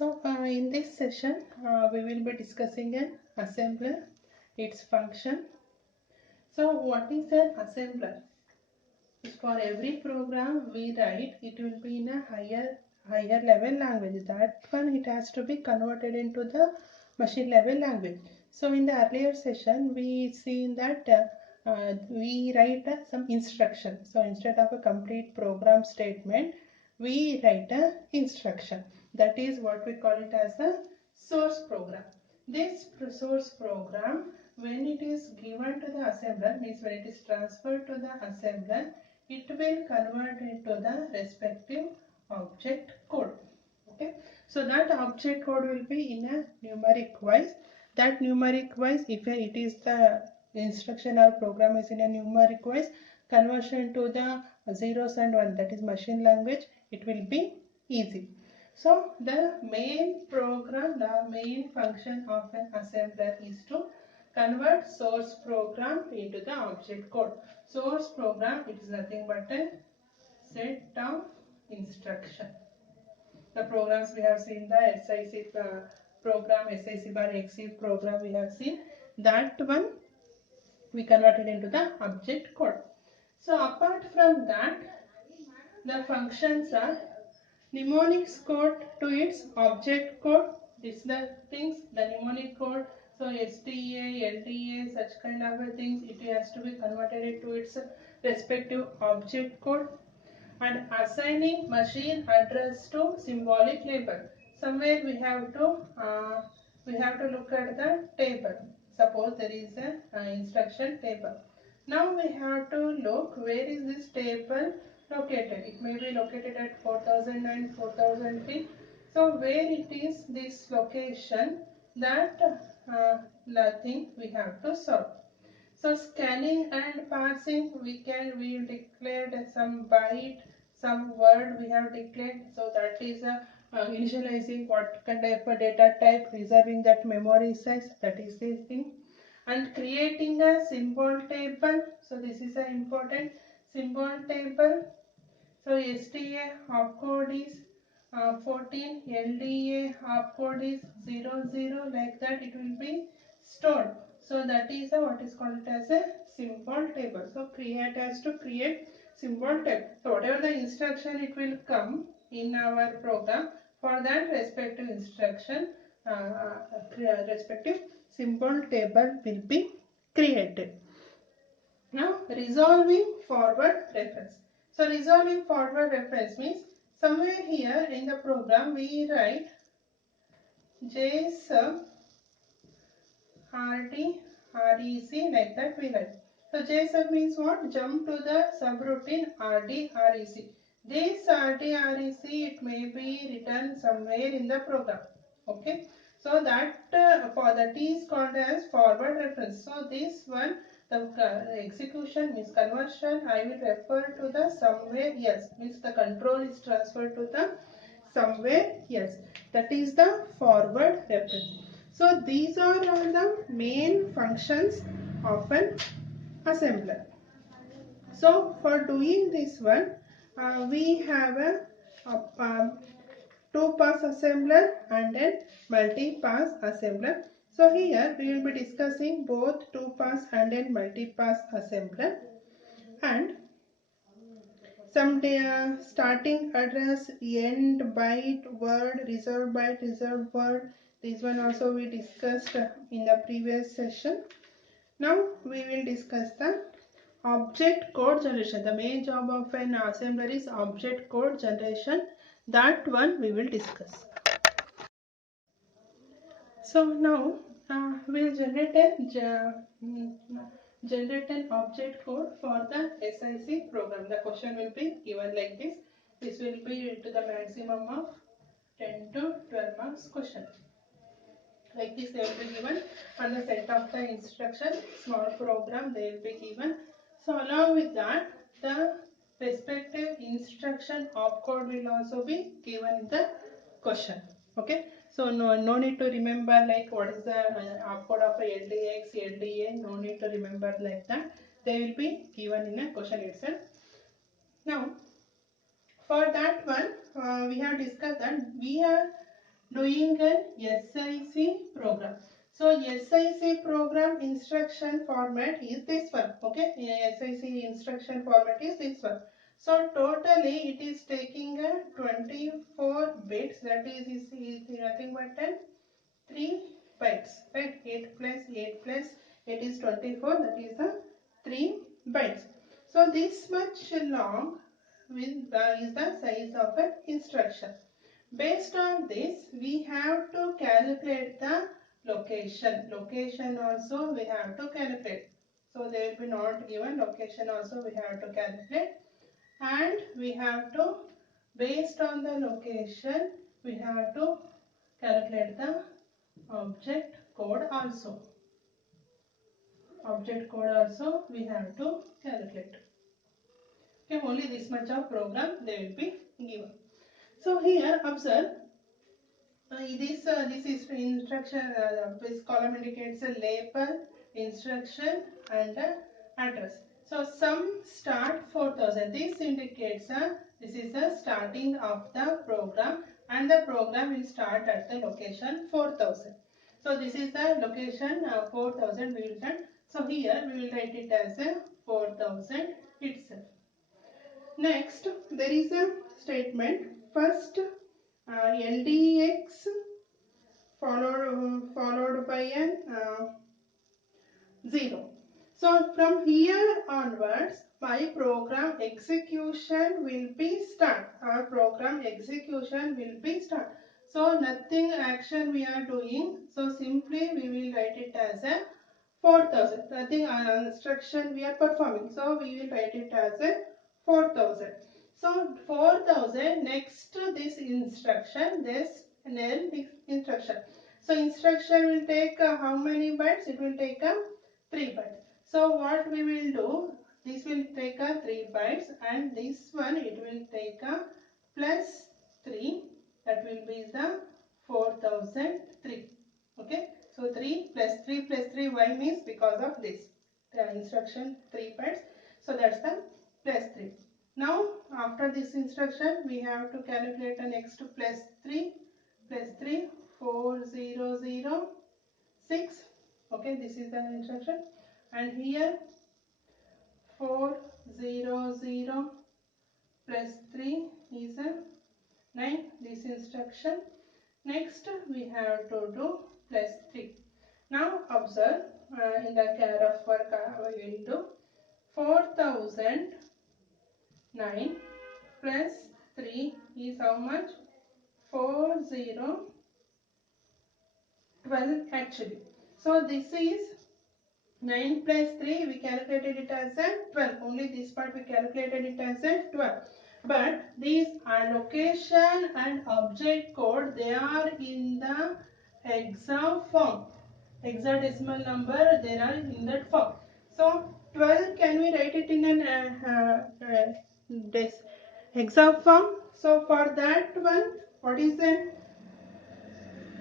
In this session, we will be discussing an assembler, its function. So, what is an assembler? For every program we write, it will be in a higher level language. That one it has to be converted into the machine level language. So, in the earlier session, we seen that we write some instruction. So, instead of a complete program statement, we write a instruction. That is what we call it as a source program. This source program, when it is given to the assembler, means when it is transferred to the assembler, it will convert into the respective object code. Okay, so that object code will be in a numeric wise. That numeric wise, if it is the instruction or program is in a numeric wise, conversion to the zeros and one, that is machine language, it will be easy. So the main program, the main function of an assembler is to convert source program into the object code. Source program, it is nothing but a set of instruction. The programs we have seen, the SIC program, SIC bar EXIF program we have seen, that one we converted into the object code. So apart from that, the functions are mnemonics code to its object code. This the things, the mnemonic code. So STA, LTA, such kind of things, it has to be converted into its respective object code. And assigning machine address to symbolic label. Somewhere we have to look at the table. Suppose there is an instruction table. Now we have to look where is this table located. It may be located at 4009, 4000 feet. So where it is this location, that nothing we have to solve. So scanning and parsing, we declared some byte, some word we have declared. So that is initializing what kind of a data type, reserving that memory size, that is this thing. And creating a symbol table. So this is an important symbol table. So STA opcode is 14, LDA opcode is 00, like that it will be stored. So that is what is called as a symbol table. So create has to create symbol table. So whatever the instruction it will come in our program, for that respective instruction, respective symbol table will be created. Now resolving forward reference. So resolving forward reference means somewhere here in the program we write J sub RT REC, like that we write. So J sub means what? Jump to the subroutine RD REC. This RD REC, it may be written somewhere in the program. Okay. So that for that is called as forward reference. So this one, the execution means conversion, I will refer to the somewhere else, means the control is transferred to the somewhere else. That is the forward reference. So these are all the main functions of an assembler. So for doing this one, we have a, two-pass assembler and a multi-pass assembler. So here we will be discussing both two-pass and a multi-pass assembler, and some starting address, end byte, word, reserved word. This one also we discussed in the previous session. Now we will discuss the object code generation. The main job of an assembler is object code generation. That one we will discuss. So now we'll generate an object code for the SIC program. The question will be given like this. This will be to the maximum of 10 to 12 marks question. Like this they will be given, and the set of the instruction, small program they will be given. So along with that, the respective instruction opcode will also be given in the question. Okay. So no need to remember like what is the opcode of a LDX, LDA. No need to remember like that. They will be given in a question itself. Now, for that one, we have discussed that we are doing an SIC program. So SIC program instruction format is this one. Okay, SIC instruction format is this one. So totally it is taking a 24 bits, that is nothing but 3 bytes, right? 8 plus 8 plus 8 is 24, that is the 3 bytes. So this much long is the size of an instruction. Based on this, we have to calculate the location. Location also we have to calculate. So they will be not given. Location also we have to calculate. And we have to, based on the location, we have to calculate the object code also. Object code also we have to calculate. Okay, only this much of program they will be given. So here observe. This is instruction. This column indicates a label, instruction, and address. So some start 4000. This indicates this is the starting of the program, and the program will start at the location 4000. So this is the location 4000 we will write. So here we will write it as a 4000 itself. Next, there is a statement. First, LDX followed by an 0. So from here onwards, my program execution will be start. Our program execution will be start. So nothing action we are doing. So simply we will write it as a 4000. Nothing instruction we are performing. So we will write it as a 4000. So 4000 next to this instruction, this instruction. So instruction will take how many bytes? It will take 3 bytes. So what we will do? This will take 3 bytes, and this one it will take plus 3. That will be the 4003. Okay. So 3 plus 3 plus 3. Why means because of this. The instruction 3 bytes. So that's the plus 3. Now after this instruction we have to calculate the next plus 3 plus 3 4006. Okay, this is the instruction, and here 400 plus 3 is a 9, this instruction. Next we have to do plus 3. Now observe, in the care of work we will do 4009 plus 3 is how much? 4012 actually. So this is 9 plus 3, we calculated it as a 12. Only this part we calculated it as a 12. But these location and object code, they are in the hexa form. Hexadecimal number, they are in that form. So 12, can we write it in an hexa form? So for that one, what is the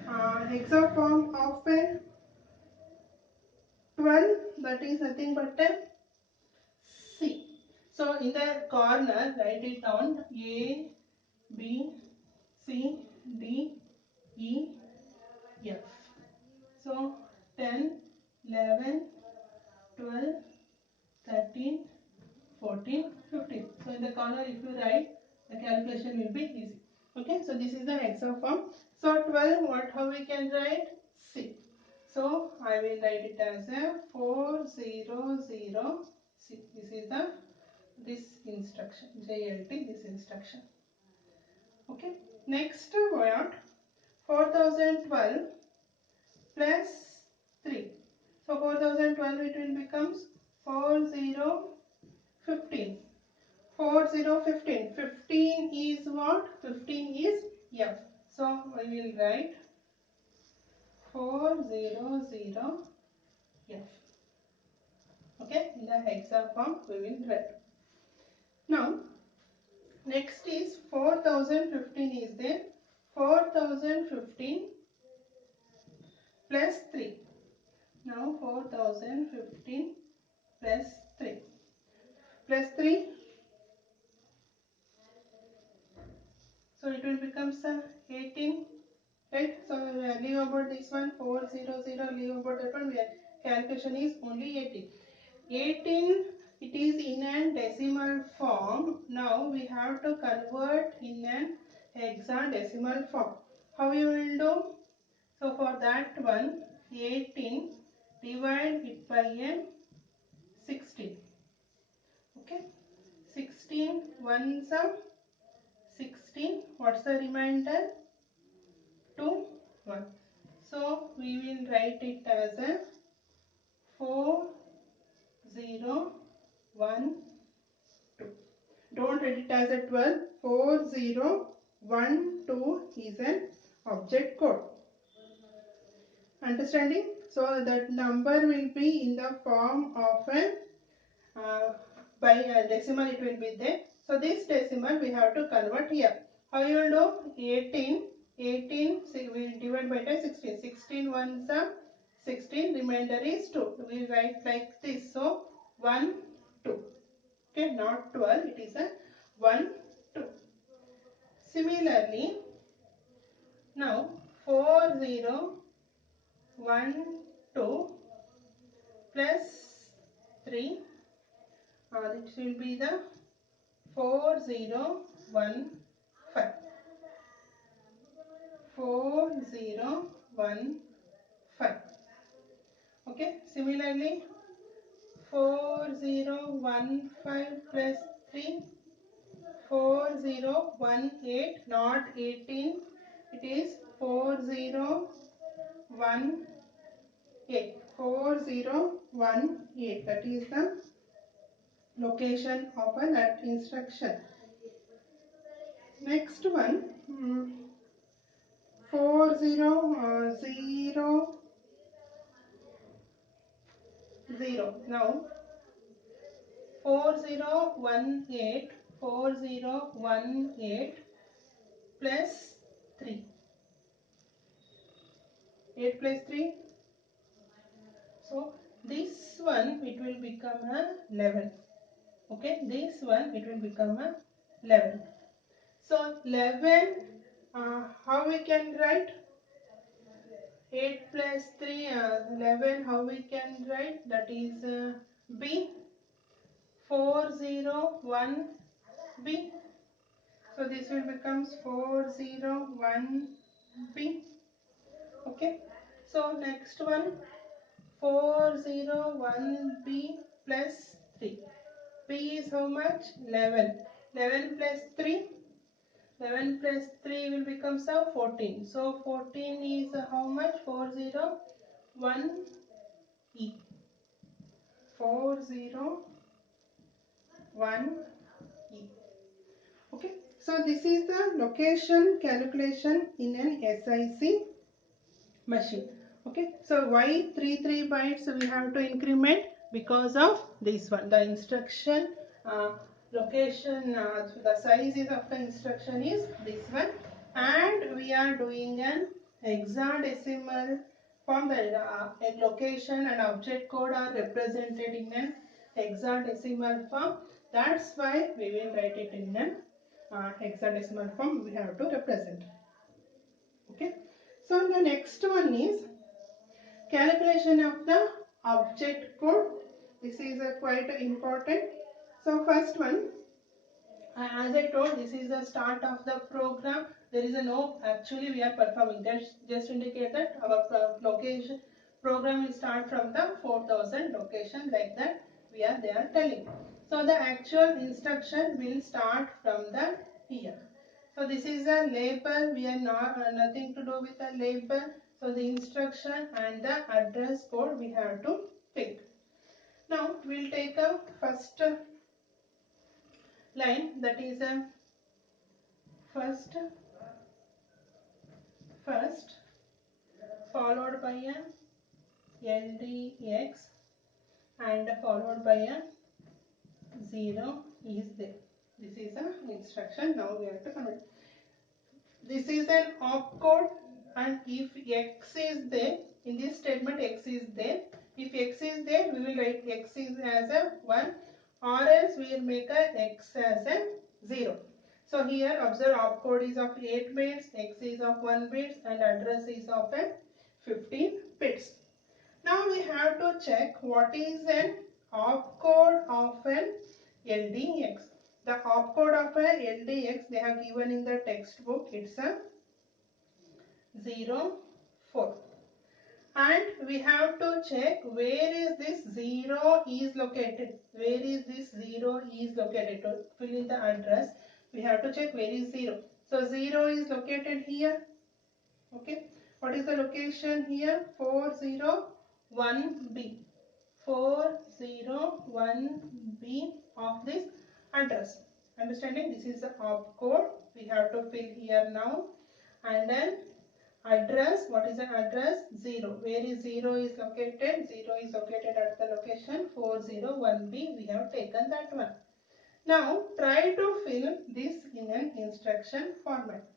hexa form of a 12? That is nothing but a C. So in the corner, write it down A, B, C, D, E, F. So 10, 11, 12, 13, 14, 15. So in the corner if you write, the calculation will be easy. Okay, so this is the hexa form. So 12, how we can write? C. So I will write it as a 400 C. This instruction, JLT, this instruction. Okay, next what? 4012 plus 3. So 4012 it will becomes 4015. 4015. 15 is what? 15 is F. So we will write 400 F. Okay, in the hexa form we will write. Now next is 4015 is there. 4015 plus 3. Now 4015 plus 3. Plus 3. So it will become 18. right? So leave about this one 400, leave about that one. Where calculation is only 18. 18 it is in an decimal form. Now we have to convert in an hexadecimal form. How you will do? So for that one 18 divide it by a 16. Okay, 16 ones are 16. What's the remainder? 2 1. So we will write it as a 4 0 1 2. Don't write it as a 12. 4 0 1 2 is an object code. Understanding? So that number will be in the form of a by a decimal it will be there. So this decimal we have to convert here. How you will do? 18 we will divide by 16. 16 ones are 16, remainder is 2. We write like this. So 1 2. Okay, not 12, it is a 1 2. Similarly, now 4 0 1 2 plus 3, this will be the 4015. 4015. Okay, similarly 4015 plus 3, 4018, not 18, it is 4018. 4018, that is the location of that instruction. Next one, 4000. Now 4018 plus 3. 8 plus 3. So this one it will become a 11. Okay, this one it will become a 11. So 11, how we can write? 8 plus 3, 11, how we can write? That is B. 401 B. So this will becomes 401 B. Okay. So next one 401 B plus 3. B is how much? 11. 11 plus 3. 11 plus 3 will become 14. So 14 is how much? 401 E. 401 E. Okay. So this is the location calculation in an SIC machine. Okay. So why 3 bytes we have to increment? Because of this one. The instruction location, the sizes of the instruction is this one, and we are doing an hexadecimal form. The location and object code are represented in an hexadecimal form. That's why we will write it in an hexadecimal form. We have to represent. Okay. So the next one is calculation of the object code. This is quite important. So first one, as I told, this is the start of the program. There is a no, actually we are performing. That just indicate that our location program will start from the 4000 location, like that they are telling. So the actual instruction will start from the here. So this is a label. We are not nothing to do with the label. So the instruction and the address code we have to pick. Now we'll take a first line, that is a first followed by a LDX and followed by a 0 is there. This is an instruction. Now we have to convert. This is an opcode, and if X is there, in this statement X is there. If X is there, we will write X is as a 1, or else we will make a X as a 0. So here observe opcode is of 8 bits, X is of 1 bit and address is of a 15 bits. Now we have to check what is an opcode of an LDX. The opcode of a LDX they have given in the textbook, it's a 04. And we have to check where is this 0 is located. Where is this 0 is located? To fill in the address, we have to check where is 0. So 0 is located here. Okay. What is the location here? 401B. 401B of this address. Understanding? This is the opcode. We have to fill here now. And then address, what is the address? 0. Where is 0 is located? 0 is located at the location 401B. We have taken that one. Now try to fill this in an instruction format.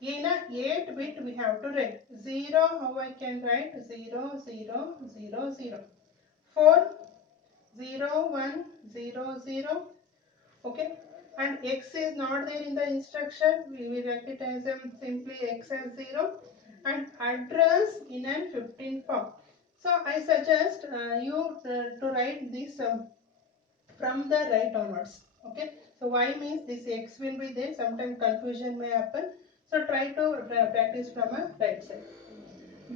In a 8 bit we have to write 0. How I can write? 0 0 0 0. 4 0 1 0 0. Okay. And X is not there in the instruction. We will write it as simply X as 0. And address in an 15 form. So I suggest you to write this from the right onwards. Okay. So Y means this X will be there. Sometimes confusion may happen. So try to practice from a right side.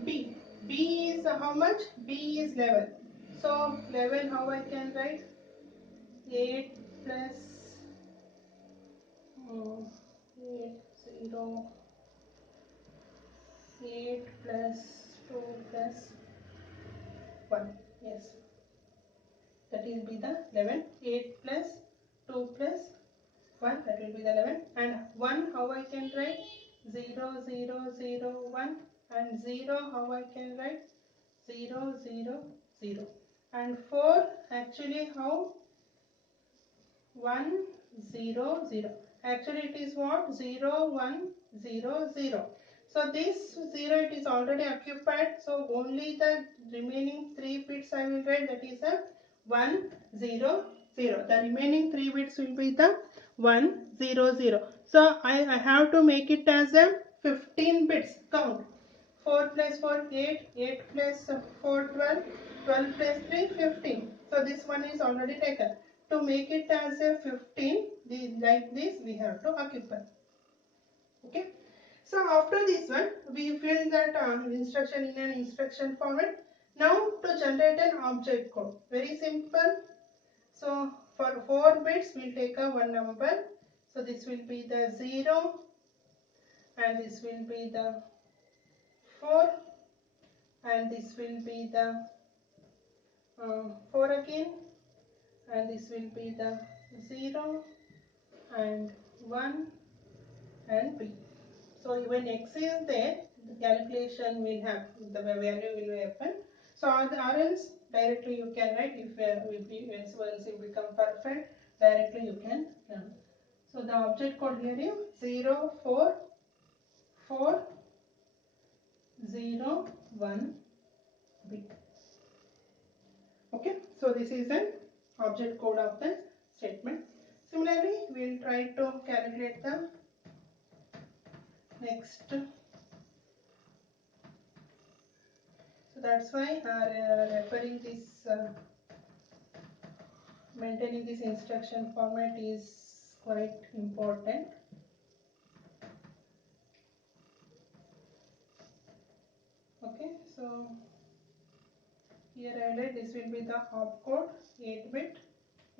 B. B is how much? B is 11. So 11 how I can write? 8 plus 8 0 8 plus 2 plus 1. Yes, that will be the 11. 8 plus 2 plus 1, that will be the 11. And 1 how I can write? 0 0 0 1. And 0 how I can write? 0 0 0. And 4 actually how? 1 0 0. Actually it is what? 0 1 0 0. So this 0 it is already occupied. So only the remaining 3 bits I will write, that is a 1 0 0. The remaining 3 bits will be the 1 0 0. So I have to make it as a 15 bits count. 4 plus 4 8, 8 plus 4 12, 12 plus 3 15. So this one is already taken. To make it as a 15, like this we have to occupy. Okay. So after this one, we fill that instruction in an instruction format. Now to generate an object code. Very simple. So for 4 bits, we'll take a one number. So this will be the 0 and this will be the 4 and this will be the 4 again and this will be the 0 and 1 and B. So when X is there, the calculation will have, the value will happen. So or else directly you can write, if once you become perfect, directly you can run. So the object code here is 0 4 4 0 1 B. Okay, so this is an object code of the statement. Similarly, we will try to calculate the next. So that's why referring this, maintaining this instruction format is quite important. Okay, so here I write this will be the opcode 8 bit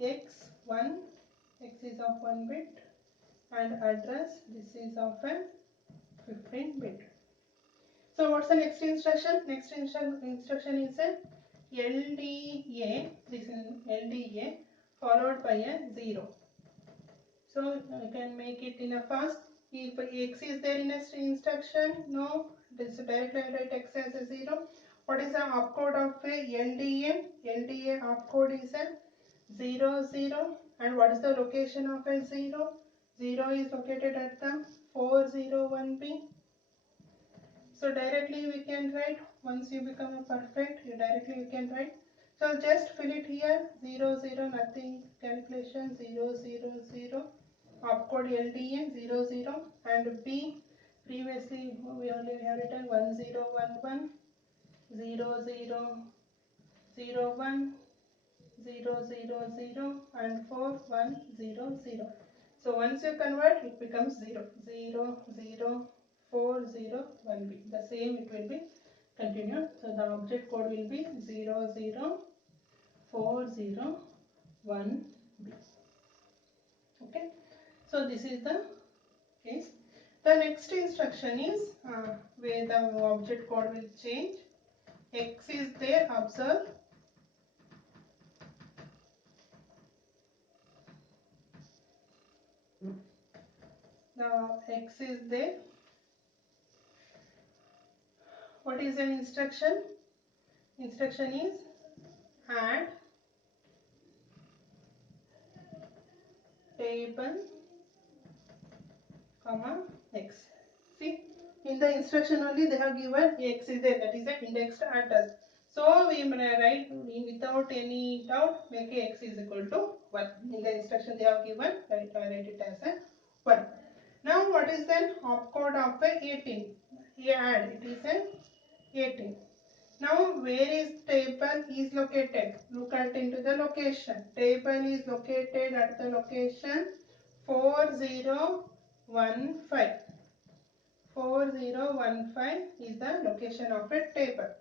x1, x is of 1 bit and address this is of a 15 bit. So what's the next instruction? Next instruction is a LDA, this is LDA followed by a 0. So I can make it in a fast. If x is there in a instruction, no, this directly I write x as a 0. What is the opcode of a LDA? LDA opcode is a 0 0. And what is the location of a 0? 0 is located at the 401B. So directly we can write, once you become a perfect, directly you can write. So just fill it here, 0 0, nothing calculation, 0 0 0. opcode LDA 00, and B previously we have written 1011 00 01 000 and 4100. So once you convert, it becomes 0 0 0 4 0 1B. The same it will be continued. So the object code will be 0 0 4 0 1B. Okay. So this is the case. The next instruction is where the object code will change. X is there. Observe. The X is there. What is an instruction? Instruction is add table comma X. See, in the instruction only they have given X is there, that is an indexed address. So we write without any doubt, make X is equal to 1. In the instruction they have given, write it as a 1. Now what is then opcode of a 18? Add, it is an 18. Now where is table is located? Look at into the location. Table is located at the location 4015. 4015 is the location of a table.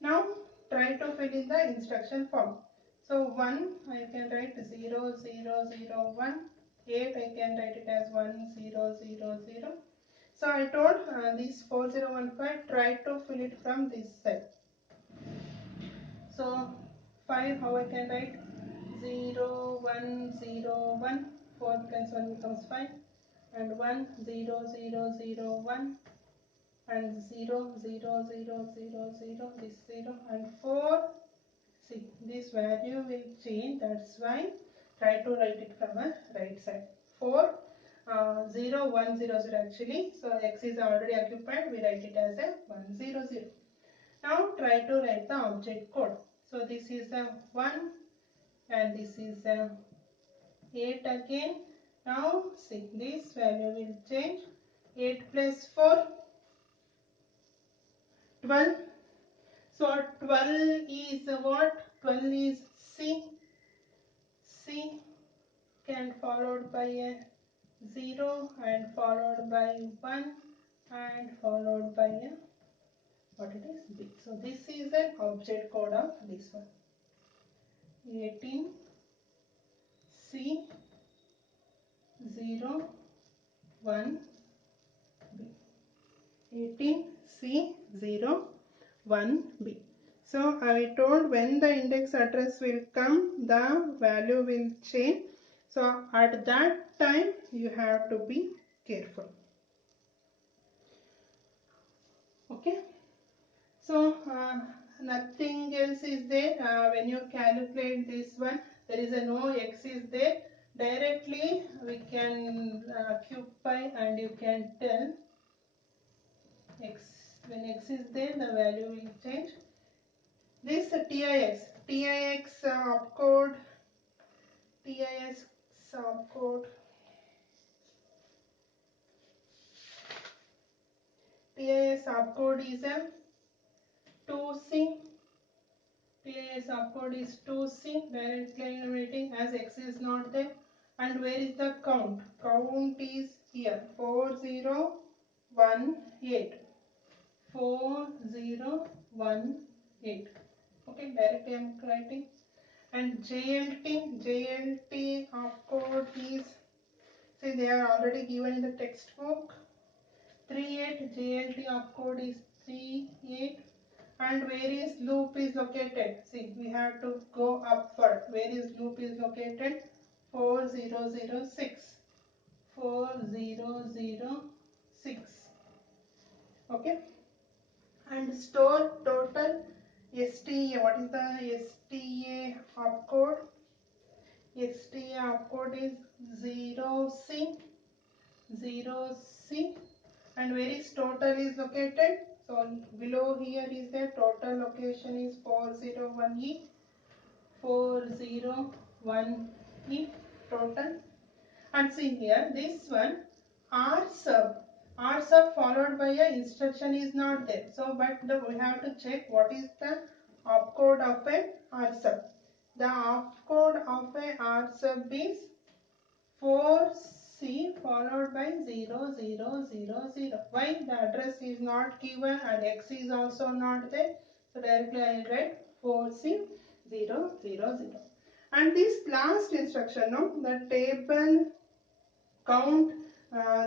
Now try to fill in the instruction form. So 1 I can write 0001. 8 I can write it as 1000. So I told this 4015 try to fill it from this side. So 5 how I can write 0101. 4 plus 1 becomes 5, and 10001 and 00000 this 0 and 4. See, this value will change, that's why try to write it from a right side. 4 0100 actually, so X is already occupied, we write it as a 100. Now try to write the object code. So this is a 1 and this is a 8 again. Now see, this value will change. 8 plus 4 12. So 12 is what? 12 is C. C can followed by a 0 and followed by 1 and followed by a what it is B. So this is an object code of this one. 18 C 0 1 B. 18 C 0 1 B. So I told when the index address will come, the value will change. So at that time you have to be careful. Okay. So nothing else is there. When you calculate this one, there is a no X is there. Directly we can occupy and you can tell X. When X is there, the value will change. This TIX opcode, TIX opcode, TIX opcode is a 2C. TIX opcode is 2C. Directly eliminating as X is not there. And where is the count? Count is here 4018. 4018. Okay, directly I am writing. And JLT opcode is, see they are already given in the textbook. 38 JLT opcode is 38. And where is loop is located? See, we have to go upward. Where is loop is located? 4006. 4006. Okay. And store total STA. What is the STA opcode? STA opcode is 0C. 0C. And where is total is located? So below here is the total location is 401E. 401E total. And see here, this one R sub followed by a instruction is not there. So, but we have to check what is the opcode of a R sub. The opcode of a R sub is 4C followed by 0000. Why? The address is not given and X is also not there. So directly I will write 4C000. And this last instruction, no, the table count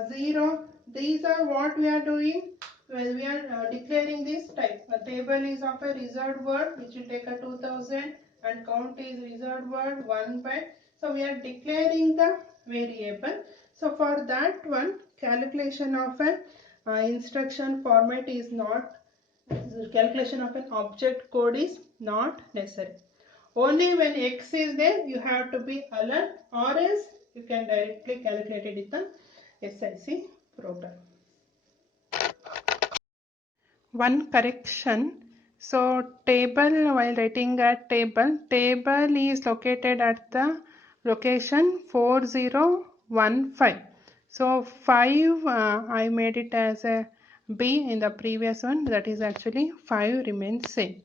0. These are what we are doing. Well, we are declaring this type. A table is of a reserved word which will take a 2000 and count is reserved word 1 byte. So we are declaring the variable. So for that one, calculation of an instruction format is not, calculation of an object code is not necessary. Only when X is there, you have to be alert, or else you can directly calculate it with the SIC program. One correction. So table, while writing a table is located at the location 4015. So 5 I made it as a B in the previous one, that is actually 5 remains same.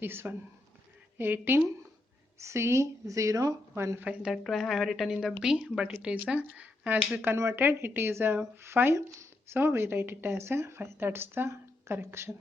This one 18 C015, that way I have written in the B, but it is a, as we converted it is a 5, so we write it as a 5. That's the correction.